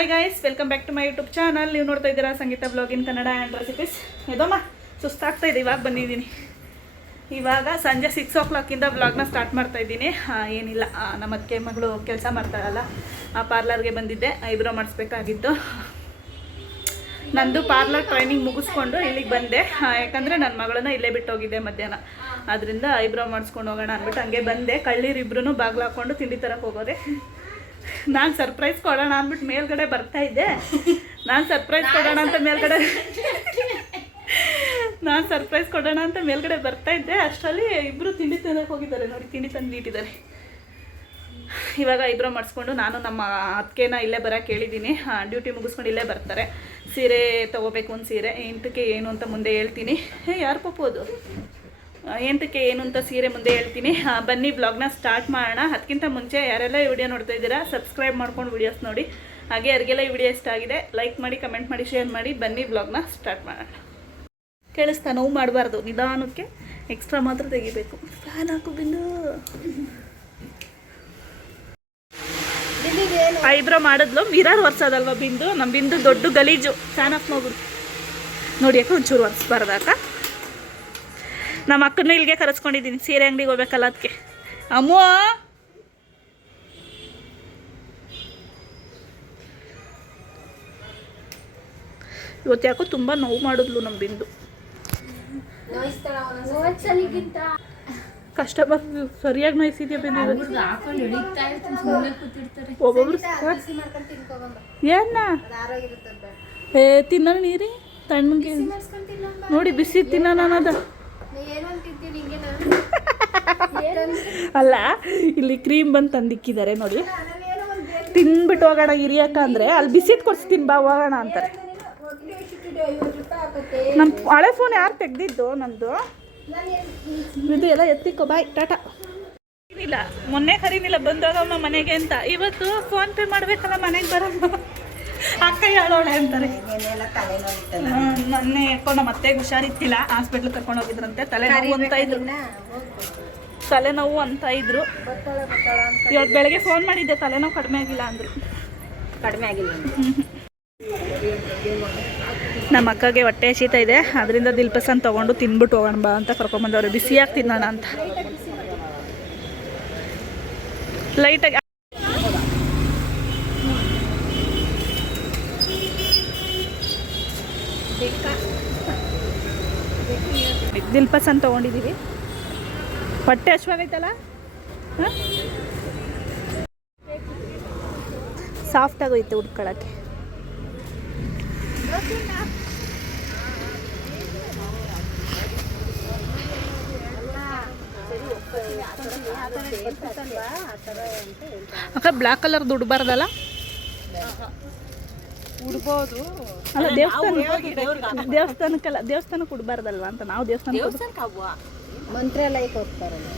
Hi guys, welcome back to my YouTube channel. ನೀವು ನೋಡ್ತಾ ಇದ್ದೀರಾ Sangeetha blog in Kannada and recipes. ಇದಮ್ಮ ಸುಸ್ತಾಗ್ತಾ ಇದೆ, ಇವಾಗ ಬಂದಿದ್ದೀನಿ. ಇವಾಗ ಸಂಜೆ 6 o'clock ಬ್ಲಾಗ್ನ ಸ್ಟಾರ್ಟ್ ಮಾಡ್ತಾ ಇದ್ದೀನಿ. ಏನಿಲ್ಲ, ನಮ್ಮ ಅತ್ತೆ ಮಗಳು ಕೆಲಸ ಮಾಡ್ತಾರಲ್ಲ, ಆ ಪಾರ್ಲರ್ಗೆ ಬಂದಿದ್ದೆ. ಐಬ್ರೋ ಮಾಡಿಸ್ಬೇಕಾಗಿತ್ತು. ನಂದು ಪಾರ್ಲರ್ ಟ್ರೈನಿಂಗ್ ಮುಗಿಸ್ಕೊಂಡು ಇಲ್ಲಿಗೆ ಬಂದೆ. ಯಾಕಂದರೆ ನನ್ನ ಮಗಳನ್ನ ಇಲ್ಲೇ ಬಿಟ್ಟು ಹೋಗಿದ್ದೆ ಮಧ್ಯಾಹ್ನ. ಅದರಿಂದ ಐಬ್ರೋ ಮಾಡಿಸ್ಕೊಂಡು ಹೋಗೋಣ ಅಂದ್ಬಿಟ್ಟು ಹಂಗೆ ಬಂದೆ. ಕಳ್ಳೀರಿಬ್ರು ಬಾಗ್ಲು ಹಾಕ್ಕೊಂಡು ತಿಂಡಿ ತರಕ್ಕೆ ಹೋಗೋದೆ. ನಾನು ಸರ್ಪ್ರೈಸ್ ಕೊಡೋಣ ಅಂದ್ಬಿಟ್ಟು ಮೇಲ್ಗಡೆ ಬರ್ತಾ ಇದ್ದೆ. ನಾನು ಸರ್ಪ್ರೈಸ್ ಕೊಡೋಣ ಅಂತ ಮೇಲ್ಗಡೆ ಬರ್ತಾ ಇದ್ದೆ. ಅಷ್ಟರಲ್ಲಿ ಇಬ್ಬರು ತಿಂಡಿ ತರಕ್ಕೆ ಹೋಗಿದ್ದಾರೆ. ನೋಡಿ, ತಿಂಡಿ ತಂದು ಇಟ್ಟಿದ್ದಾರೆ. ಇವಾಗ ಐಬ್ರೋ ಮಾಡಿಸ್ಕೊಂಡು ನಾನು ನಮ್ಮ ಅತ್ತಿಗೆನ ಇಲ್ಲೇ ಬರೋಕ್ಕೆ ಹೇಳಿದ್ದೀನಿ. ಡ್ಯೂಟಿ ಮುಗಿಸ್ಕೊಂಡು ಇಲ್ಲೇ ಬರ್ತಾರೆ. ಸೀರೆ ತೊಗೋಬೇಕು, ಒಂದು ಸೀರೆ ಎಂಟಕ್ಕೆ ಏನು ಅಂತ ಮುಂದೆ ಹೇಳ್ತೀನಿ. ಯಾರು ಪಪ್ಪೋದು ಎಂಟಕ್ಕೆ ಏನು ಅಂತ ಸೀರೆ ಮುಂದೆ ಹೇಳ್ತೀನಿ. ಬನ್ನಿ ಬ್ಲಾಗ್ನ ಸ್ಟಾರ್ಟ್ ಮಾಡೋಣ. ಅದಕ್ಕಿಂತ ಮುಂಚೆ ಯಾರೆಲ್ಲ ಈ ವಿಡಿಯೋ ನೋಡ್ತಾ ಇದ್ದೀರಾ, ಸಬ್ಸ್ಕ್ರೈಬ್ ಮಾಡ್ಕೊಂಡು ವಿಡಿಯೋಸ್ ನೋಡಿ. ಹಾಗೆ ಯಾರಿಗೆಲ್ಲ ಈ ವಿಡಿಯೋ ಇಷ್ಟ ಆಗಿದೆ ಲೈಕ್ ಮಾಡಿ, ಕಮೆಂಟ್ ಮಾಡಿ, ಶೇರ್ ಮಾಡಿ. ಬನ್ನಿ ಬ್ಲಾಗ್ನ ಸ್ಟಾರ್ಟ್ ಮಾಡೋಣ. ಕೇಳಿಸ್ತಾ? ನೋವು ಮಾಡಬಾರ್ದು, ನಿಧಾನಕ್ಕೆ ಎಕ್ಸ್ಟ್ರಾ ಮಾತ್ರ ತೆಗಿಬೇಕು. ಫ್ಯಾನ್ ಹಾಕು ಬಿಂದು. ಐಬ್ರೋ ಮಾಡಿದ್ಲು, ಮಿರರ್ ಒರ್ಸೋದಲ್ವ ಬಿಂದು. ನಮ್ಮ ಬಿಂದು ದೊಡ್ಡ ಗಲೀಜು. ಫ್ಯಾನ್ ಆಫ್ ಮಾಡ್ಬಿಡು. ನೋಡಿ ಯಾಕೆ ಒಂಚೂರು ಒರೆಸ್ಬಾರ್ದಾಕ. ನಮ್ಮ ಅಕ್ಕನ ಇಲ್ಲಿಗೆ ಕರೆಸ್ಕೊಂಡಿದ್ದೀನಿ, ಸೀರೆ ಅಂಗಡಿಗೆ ಹೋಗ್ಬೇಕಲ್ಲ ಅದಕ್ಕೆ. ಅಮ್ಮ ಇವತ್ತು ಯಾಕೋ ತುಂಬ ನೋವು ಮಾಡಿದ್ಲು ನಮ್ಮ ಬಿಂದು. ಕಸ್ಟಮರ್ ಸರಿಯಾಗಿ ನೋಯಿಸಿದ್ಯಾ ಬಿಂದು? ಒಬ್ಬೊಬ್ರು ಏನ ತಿನ್ನೋ ನೀರಿ ತಣ್ಣಗೆ ನೋಡಿ, ಬಿಸಿ ತಿನ್ನೋಣ ಅನ್ನೋದ ಅಲ್ಲ. ಇಲ್ಲಿ ಕ್ರೀಮ್ ಬಂದು ತಂದಿಕ್ಕಿದ್ದಾರೆ ನೋಡಿ, ತಿನ್ಬಿಟ್ಟು ಹೋಗೋಣ ಹಿರಿಯಕ್ಕ ಅಂದರೆ ಅಲ್ಲಿ ಬಿಸಿದು ಕೊಡ್ಸ್ತೀನಿ ಬಾ ಹೋಗೋಣ ಅಂತಾರೆ. ನಮ್ಮ ಹಳೆ ಫೋನ್ ಯಾರು ತೆಗ್ದಿದ್ದು? ನಂದು ಇದು ಎಲ್ಲ ಎತ್ತಿಕೋ. ಬಾಯ್, ಟಾಟಾ. ಇಲ್ಲ, ಮೊನ್ನೆ ಕರೀನಿಲ್ಲ ಬಂದೋಗಮ್ಮ ಮನೆಗೆ ಅಂತ. ಇವತ್ತು ಫೋನ್ ಪೇ ಮಾಡಬೇಕಲ್ಲ ಮನೆಗೆ ಬರೋದು. ಅಕ್ಕ ಹೇಳೋಳೆ ಅಂತಾರೆ. ಮೊನ್ನೆ ಯಾಕೋ ನಮ್ಮ ಅತ್ತೆಗೆ ಹುಷಾರಿತ್ತಿಲ್ಲ, ಹಾಸ್ಪಿಟ್ಲಿಗೆ ಕರ್ಕೊಂಡು ಹೋಗಿದ್ರಂತೆ. ತಲೆನೋವು ಅಂತ ಇದ್ರು. ಇವತ್ತು ಬೆಳಗ್ಗೆ ಫೋನ್ ಮಾಡಿದ್ದೆ, ತಲೆನೋವು ಕಡಿಮೆ ಆಗಿಲ್ಲ ಅಂದರು. ಕಡಿಮೆ ಆಗಿಲ್ಲ. ನಮ್ಮ ಅಕ್ಕಗೆ ಹೊಟ್ಟೆ ಹಸಿತಾ ಇದೆ, ಅದರಿಂದ ದಿಲ್ಪಸನ್ ತೊಗೊಂಡು ತಿನ್ಬಿಟ್ಟು ಹೋಗೋಣ ಬಾ ಅಂತ ಕರ್ಕೊಂಬಂದವ್ರೆ. ಬಿಸಿಯಾಗಿ ತಿನ್ನೋಣ ಅಂತ. ಲೈಟಾಗಿ ದಿಲ್ಪಸನ್ ತೊಗೊಂಡಿದ್ದೀವಿ. ಹೊಟ್ಟೆ ಹಶ್ವಾಗೈತಲ್ಲ, ಸಾಫ್ಟ್ ಆಗೋಯ್ತು ಉಟ್ಕೊಳ್ಳೋಕ್ಕೆ. ಅಕ್ಕ ಬ್ಲ್ಯಾಕ್ ಕಲರ್ ದುಡ್ಬಾರ್ದಲ್ಲ? ಉಡ್ಬೋದು ಅಲ್ಲ, ದೇವಸ್ಥಾನಕ್ಕೆ ಉಡ್ಬಾರ್ದಲ್ವಾ ಅಂತ ನಾವು ದೇವಸ್ಥಾನಕ್ಕೆ ಮಂತ್ರಾಲಯಕ್ಕೆ ಹೋಗ್ತಾರಲ್ಲ.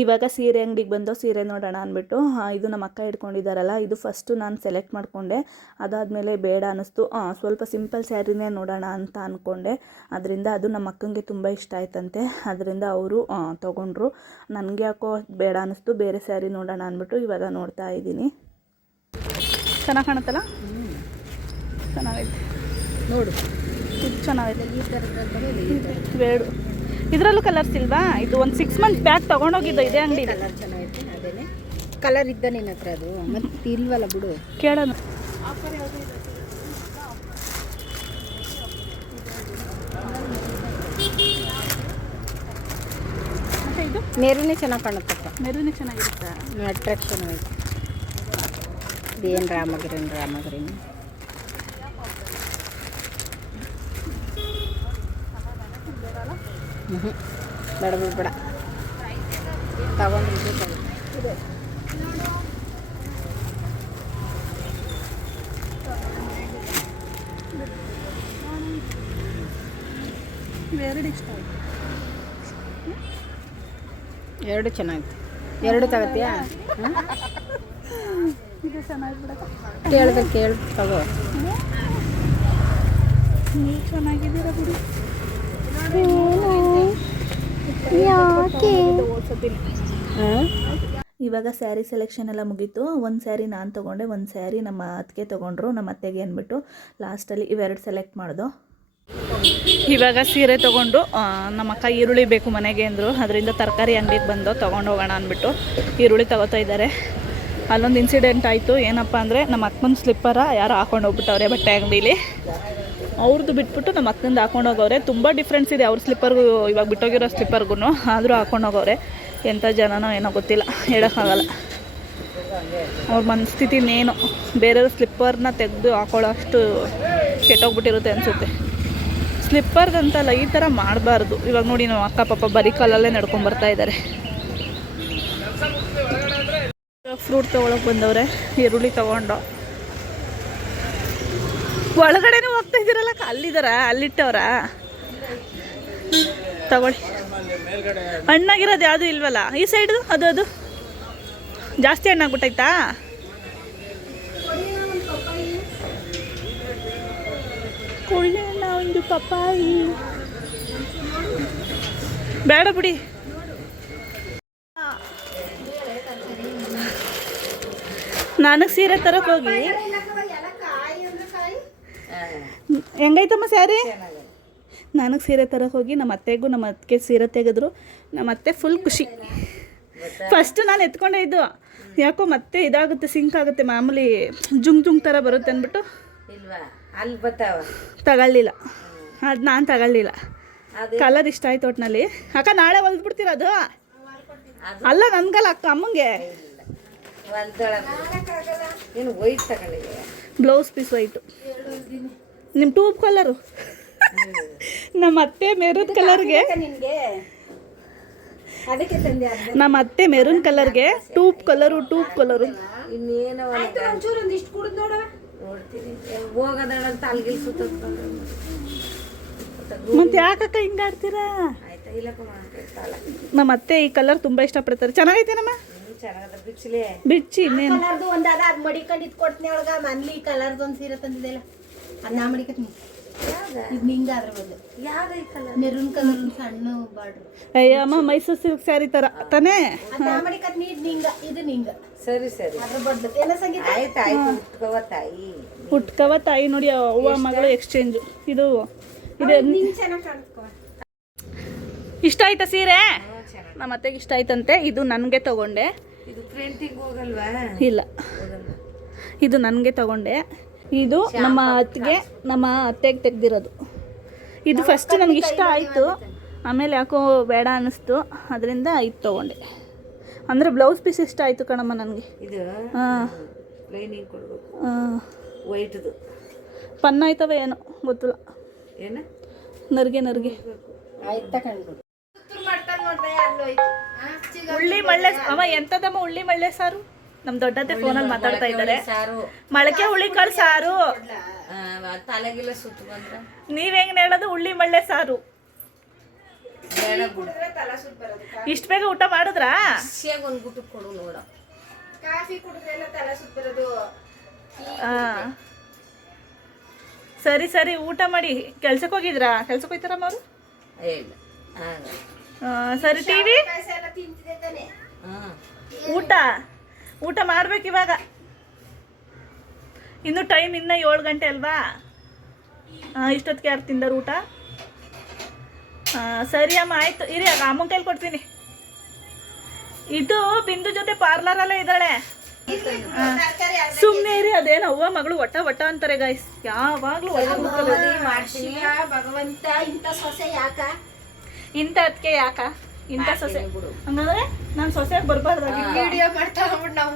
ಇವಾಗ ಸೀರೆ ಅಂಗಡಿಗೆ ಬಂದು ಸೀರೆ ನೋಡೋಣ ಅಂದ್ಬಿಟ್ಟು, ಇದು ನಮ್ಮ ಅಕ್ಕ ಇಟ್ಕೊಂಡಿದ್ದಾರಲ್ಲ, ಇದು ಫಸ್ಟು ನಾನು ಸೆಲೆಕ್ಟ್ ಮಾಡಿಕೊಂಡೆ. ಅದಾದಮೇಲೆ ಬೇಡ ಅನ್ನಿಸ್ತು, ಸ್ವಲ್ಪ ಸಿಂಪಲ್ ಸ್ಯಾರಿನೇ ನೋಡೋಣ ಅಂತ ಅಂದ್ಕೊಂಡೆ. ಅದರಿಂದ ಅದು ನಮ್ಮ ಅಕ್ಕಂಗೆ ತುಂಬ ಇಷ್ಟ ಆಯ್ತಂತೆ. ಅದರಿಂದ ಅವರು ತೊಗೊಂಡ್ರು. ನನಗೆ ಯಾಕೋ ಬೇಡ ಅನ್ನಿಸ್ತು, ಬೇರೆ ಸ್ಯಾರಿ ನೋಡೋಣ ಅಂದ್ಬಿಟ್ಟು ಇವಾಗ ನೋಡ್ತಾ ಇದ್ದೀನಿ. ಚೆನ್ನಾಗಿ ಕಾಣುತ್ತಲ್ಲ? ಚೆನ್ನಾಗೈತೆ ನೋಡು, ಇದು ಚೆನ್ನಾಗೈತೆ. ಈ ಥರದ್ದು ಬೇಡ. ಇದರಲ್ಲೂ ಕಲರ್ಸ್ ಇಲ್ವಾ? ಇದು ಒಂದು 6 months ಬ್ಯಾಕ್ ತೊಗೊಂಡೋಗಿದ್ದು ಇದೇ ಅಂಗಡಿ. ಕಲರ್ ಚೆನ್ನಾಗೈತೆ. ಅದೇನೆ ಕಲರ್ ಇದ್ದ ನಿನ್ನ ಹತ್ರ, ಅದು ಮತ್ತೆ ಇಲ್ವಲ್ಲ ಬಿಡು, ಕೇಳೋಣ. ಇದು ಮೆರೂನೇ ಚೆನ್ನಾಗಿ ಕಾಣುತ್ತಪ್ಪ. ಮೆರೂನೇ ಚೆನ್ನಾಗಿರುತ್ತೆ, ಅಟ್ರಾಕ್ಷನ್ ಆಯ್ತು. ಇದೇನು ರಾಮಗಿರಿನ್ ಬೇಡ ಬೇಡ ತಗೊಂಡ್ರೆ ಎರಡು ಇಷ್ಟ ಆಯ್ತು. ಎರಡು ಚೆನ್ನಾಗಿತ್ತು. ಎರಡು ತಗೋತೀಯಾ? ಇದು ಚೆನ್ನಾಗಿ ಬಿಡಕ್ಕ. ಕೇಳು ತಗೋ. ನೀವು ಚೆನ್ನಾಗಿದ್ದೀರಾ ಬಿಡಿ. ಯಾಕೆ ಅನ್ಕೋತೀನಿ. ಇವಾಗ ಸ್ಯಾರಿ ಸೆಲೆಕ್ಷನ್ ಎಲ್ಲ ಮುಗೀತು. ಒಂದು ಸ್ಯಾರಿ ನಾನು ತೊಗೊಂಡೆ, ಒಂದು ಸ್ಯಾರಿ ನಮ್ಮ ಅತ್ತಿಗೆ ತೊಗೊಂಡ್ರು. ನಮ್ಮ ಅತ್ತೆಗೆ ಅಂದ್ಬಿಟ್ಟು ಲಾಸ್ಟಲ್ಲಿ ಇವೆರಡು ಸೆಲೆಕ್ಟ್ ಮಾಡ್ದು. ಇವಾಗ ಸೀರೆ ತೊಗೊಂಡು ನಮ್ಮ ಅಕ್ಕ ಈರುಳ್ಳಿ ಬೇಕು ಮನೆಗೆ ಅಂದರು. ಅದರಿಂದ ತರಕಾರಿ ಅಂಗಡಿಗೆ ಬಂದು ತೊಗೊಂಡು ಹೋಗೋಣ ಅಂದ್ಬಿಟ್ಟು ಈರುಳ್ಳಿ ತೊಗೋತಾ ಇದ್ದಾರೆ. ಅಲ್ಲೊಂದು ಇನ್ಸಿಡೆಂಟ್ ಆಯಿತು. ಏನಪ್ಪ ಅಂದರೆ ನಮ್ಮ ಅಕ್ಕನ ಸ್ಲಿಪ್ಪರ ಯಾರೋ ಹಾಕೊಂಡು ಹೋಗ್ಬಿಟ್ಟವ್ರೆ ಬಟ್ಟೆ ಅಂಗಡೀಲಿ. ಅವ್ರದ್ದು ಬಿಟ್ಬಿಟ್ಟು ನಮ್ಮ ಅಕ್ಕಂದು ಹಾಕೊಂಡು ಹೋಗವ್ರೆ. ತುಂಬ ಡಿಫ್ರೆನ್ಸ್ ಇದೆ ಅವ್ರ ಸ್ಲಿಪ್ಪರ್ಗೂ ಇವಾಗ ಬಿಟ್ಟೋಗಿರೋ ಸ್ಲಿಪ್ಪರ್ಗೂ. ಆದರೂ ಹಾಕೊಂಡು ಹೋಗವ್ರೆ. ಎಂಥ ಜನನೋ ಏನೋ ಗೊತ್ತಿಲ್ಲ, ಹೇಳೋಕ್ಕಾಗಲ್ಲ. ಅವ್ರ ಮನಸ್ಥಿತಿ ಇನ್ನೇನು ಬೇರೆಯವ್ರ ಸ್ಲಿಪ್ಪರ್ನ ತೆಗೆದು ಹಾಕೊಳ್ಳೋ ಅಷ್ಟು ಕೆಟ್ಟೋಗ್ಬಿಟ್ಟಿರುತ್ತೆ ಅನಿಸುತ್ತೆ. ಸ್ಲಿಪ್ಪರ್ಗಂತಲ್ಲ, ಈ ಥರ ಮಾಡಬಾರ್ದು. ಇವಾಗ ನೋಡಿ ನಮ್ಮ ಅಕ್ಕ ಪಾಪ ಬರೀ ಕಾಲಲ್ಲೇ ನಡ್ಕೊಂಬರ್ತಾ ಇದ್ದಾರೆ. ಫ್ರೂಟ್ ತೊಗೊಳಕ್ಕೆ ಬಂದವ್ರೆ. ಈರುಳ್ಳಿ ತೊಗೊಂಡು ಒಳಗಡೆನೂ ಹೋಗ್ತಾ ಇದ್ದೀರಲ್ಲ, ಅಲ್ಲಿದ್ದಾರ, ಅಲ್ಲಿಟ್ಟವ್ರ ತಗೊಳ್ಳಿ. ಹಣ್ಣಾಗಿರೋದು ಯಾವುದು ಇಲ್ವಲ್ಲ ಈ ಸೈಡು. ಅದು ಜಾಸ್ತಿ ಹಣ್ಣಾಗ್ಬಿಟ್ಟೈತಾ? ಒಂದು ಪಪ್ಪಾಯಿ ಬೇಡ ಬಿಡಿ. ನನಗೆ ಸೀರೆ ತರಕ್ಕೆ ಹೋಗಿ ಹೆಂಗೈತಮ್ಮ ಸ್ಯಾರಿ? ನನಗೆ ಸೀರೆ ತರಕ್ಕೆ ಹೋಗಿ ನಮ್ಮ ಅತ್ತೆಗೂ ನಮ್ಮ ಅತ್ತಿಗೆ ಸೀರೆ ತೆಗೆದ್ರು. ನಮ್ಮ ಅತ್ತೆ ಫುಲ್ ಖುಷಿ. ಫಸ್ಟು ನಾನು ಎತ್ಕೊಂಡೇ ಇದ್ದು, ಯಾಕೋ ಮತ್ತೆ ಇದಾಗುತ್ತೆ, ಸಿಂಕ್ ಆಗುತ್ತೆ, ಮಾಮೂಲಿ ಜುಂಗ್ ಥರ ಬರುತ್ತೆ ಅಂದ್ಬಿಟ್ಟು ತಗೊಳ್ಳಿಲ್ಲ. ಅದು ನಾನು ತಗೊಳ್ಳಿಲ್ಲ. ಕಲರ್ ಇಷ್ಟ ಆಯ್ತು ಒಟ್ಟಿನಲ್ಲಿ. ಅಕ್ಕ ನಾಳೆ ಹೊಲ್ದ್ಬಿಡ್ತೀರ ಅದು? ಅಲ್ಲ ನನ್ಗಲ್ಲ ಅಕ್ಕ, ಅಮ್ಮಂಗೆ ಬ್ಲೌಸ್ ಪೀಸ್ ವೈಟು, ನಿಮ್ಮ ಟ್ಯೂಬ್ ಕಲರು. ನಮ್ಮ ಅತ್ತೆ ಮೆರೂನ್ ಕಲರ್ಗೆ, ನಮ್ಮ ಅತ್ತೆ ಮೆರೂನ್ ಕಲರ್ಗೆ ಟ್ಯೂಬ್ ಕಲರು. ಮತ್ತೆ ಯಾಕಕ್ಕ ಹಿಂಗಾಡ್ತೀರಾ? ನಮ್ಮ ಅತ್ತೆ ಈ ಕಲರ್ ತುಂಬಾ ಇಷ್ಟಪಡ್ತಾರೆ. ಚೆನ್ನಾಗೈತೆ ನಮ್ಮ ಬಿಚ್ಚಿ ಇನ್ನೇನು ಮಡಿಕೊಂಡು ಇಟ್ಕೊಡ್ತೀನಿ. ಒಳಗ ಮನ್ಲಿ ಕಲರ್ದು ಒಂದು ಸೀರೆ ತಂದಿದ್ದೆಲ್ಲ ಅದು ನಾ ಮಡಿಕತ್ನಿ. ಇದು ನಿಂಗ ಅದ್ರ ಬದಲು ಮೆರೂನ್ ಕಲರ್ ಸಣ್ಣ ಬಾರ್ಡ್ರು. ಅಯ್ಯಮ್ಮ ಮೈಸೂರು ಸಿಲ್ಕ್ ಸ್ಯಾರಿ ತರ ತಾನೇ ನಾ ಮಡಿಕತ್ನಿ. ಇದು ನಿಂಗ, ಇದು ನಿಂಗ. ಸರಿ ಸರಿ, ಅದ್ರ ಬದಲು ಏನೋ ಸಂಗೀತ ಆಯ್ತು ಆಯ್ತು. ಉಟ್ಕವ ತಾಯಿ, ಹುಟ್ಕವ ತಾಯಿ. ನೋಡಿ ಅವ್ವ ಮಗಳು ಎಕ್ಸ್ಚೇಂಜ್. ಇದು ಚೆನ್ನಾಗಿ ಕಾಣಿಸ್ಕೊ. ಇಷ್ಟ ಆಯ್ತಾ ಸೀರೆ? ನಮ್ಮ ಅತ್ತೆಗೆ ಇಷ್ಟ ಆಯ್ತಂತೆ. ಇದು ನನಗೆ ತಗೊಂಡೆ. ಇದು ಪ್ರಿಂಟಿಂಗ್ ಹೋಗಲ್ವಾ? ಇಲ್ಲ, ಇದು ನನಗೆ ತಗೊಂಡೆ. ಇದು ನಮ್ಮ ಅತ್ತೆಗೆ ತೆಗ್ದಿರೋದು. ಇದು ಫಸ್ಟ್ ನನಗೆ ಇಷ್ಟ ಆಯಿತು, ಆಮೇಲೆ ಯಾಕೋ ಬೇಡ ಅನ್ನಿಸ್ತು, ಅದರಿಂದ ಇದು ತೊಗೊಂಡೆ. ಅಂದರೆ ಬ್ಲೌಸ್ ಪೀಸ್ ಇಷ್ಟ ಆಯಿತು ಕಣಮ್ಮ ನನಗೆ. ಇದು ಹಾಂ, ಲೈನಿಂಗ್ ಕೊಡಬೇಕು. ವೈಟ್ದು ಪನ್ನ ಆಯ್ತವೆ ಏನೋ ಗೊತ್ತಿಲ್ಲ. ಏನು ನರ್ಗೆ ಆಯ್ತಾ ಕಂಡು ಉಳ್ಳಿ ಮಳ್ಳೆ. ಅವ ಎಂಥದಮ್ಮ ಉಳ್ಳಿ ಮಳ್ಳೆ ಸಾರು? ನಮ್ಮ ದೊಡ್ಡತ್ತೆ ಫೋನಲ್ಲಿ ಮಾತಾಡ್ತಾ ಇದ್ದಾರೆ. ಮೊಳಕೆ ಹುಳಿಕಾಳು ಸಾರು. ತಲೆಗೆಲ್ಲ ಸುತ್ತು ಬಂದ್ರ ನೀವ್ ಹೆಂಗ್ ಹೇಳೋದು? ಉಳ್ಳಿ ಮಳ್ಳೆ ಸಾರು. ಇಷ್ಟ ಬೇಗ ಊಟ ಮಾಡಿದ್ರಾ? ಒಂದು ಗುಟ್ಟು ಕೊಡು ನೋಡ. ಕಾಫಿ ಕುಡಿದ್ರೆಲ್ಲ ತಲೆ ಸುತ್ತ ಬರೋದು. ಸರಿ ಊಟ ಮಾಡಿ. ಕೆಲ್ಸಕ್ಕೆ ಹೋಗಿದ್ರಾ? ಕೆಲ್ಸಕ್ಕೆ ಹೋಯ್ತಾರಮ್ಮ ಅವರು? ಇಲ್ಲ, ಸರಿ. ಟಿವಿ ತಿಂತಿದೆ ತಾನೆ. ಊಟ ಮಾಡ್ಬೇಕು ಇವಾಗ. ಇನ್ನು ಟೈಮ್ ಇನ್ನ 7 ಗಂಟೆ ಅಲ್ವಾ? ಇಷ್ಟೊತ್ತಿಗೆ ಯಾರು ತಿಂದರು ಊಟ? ಸರಿ ಅಮ್ಮ, ಆಯ್ತು ಇರಿ. ಆಗ ಅಮ್ಮನ ಕೈಲಿ ಕೊಡ್ತೀನಿ. ಇದು ಬಿಂದು ಜೊತೆ ಪಾರ್ಲರಲ್ಲೇ ಇದ್ದಾಳೆ. ಸುಮ್ಮನೆ ಇರಿ. ಅದೇನು ಅವ್ವ ಮಗಳು ಒಟ್ಟ ಅಂತಾರೆ ಗೈಸ್. ಯಾವಾಗ್ಲೂ ಭಗವಂತ ಇಂಥ ಸೊಸೆ ಯಾಕ, ಇಂಥ ಅದಕ್ಕೆ ಯಾಕ ಇಂಥ ಸೊಸೆ? ಹಂಗಂದ್ರೆ ನಾನು ಸೊಸೆಯಾಗಿ ಬರಬಾರ್ದಾಗಿ ವಿಡಿಯೋ ಮಾಡ್ತಾ ಹೋಗ್ಬಿಟ್ಟು ನಾವು